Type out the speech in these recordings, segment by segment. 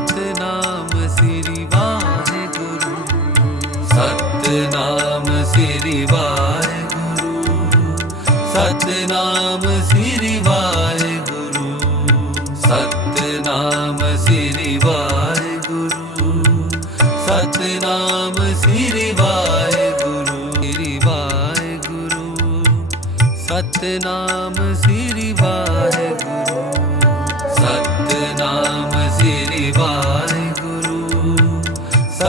Satnam Shri Waheguru. Satnam Shri Waheguru. Satnam Shri Waheguru. Satnam Shri Waheguru. Satnam Shri Waheguru. Sri Waheguru. Satnam Sri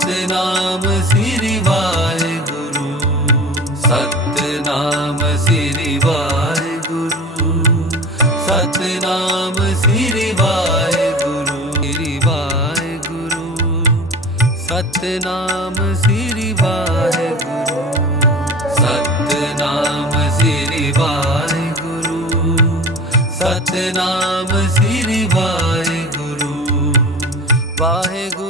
Satnam Shri Waheguru Satnam Shri Waheguru Satnam Shri Waheguru Sri Waheguru Satnam Shri Waheguru Satnam Shri Waheguru Satnam Shri Waheguru Waheguru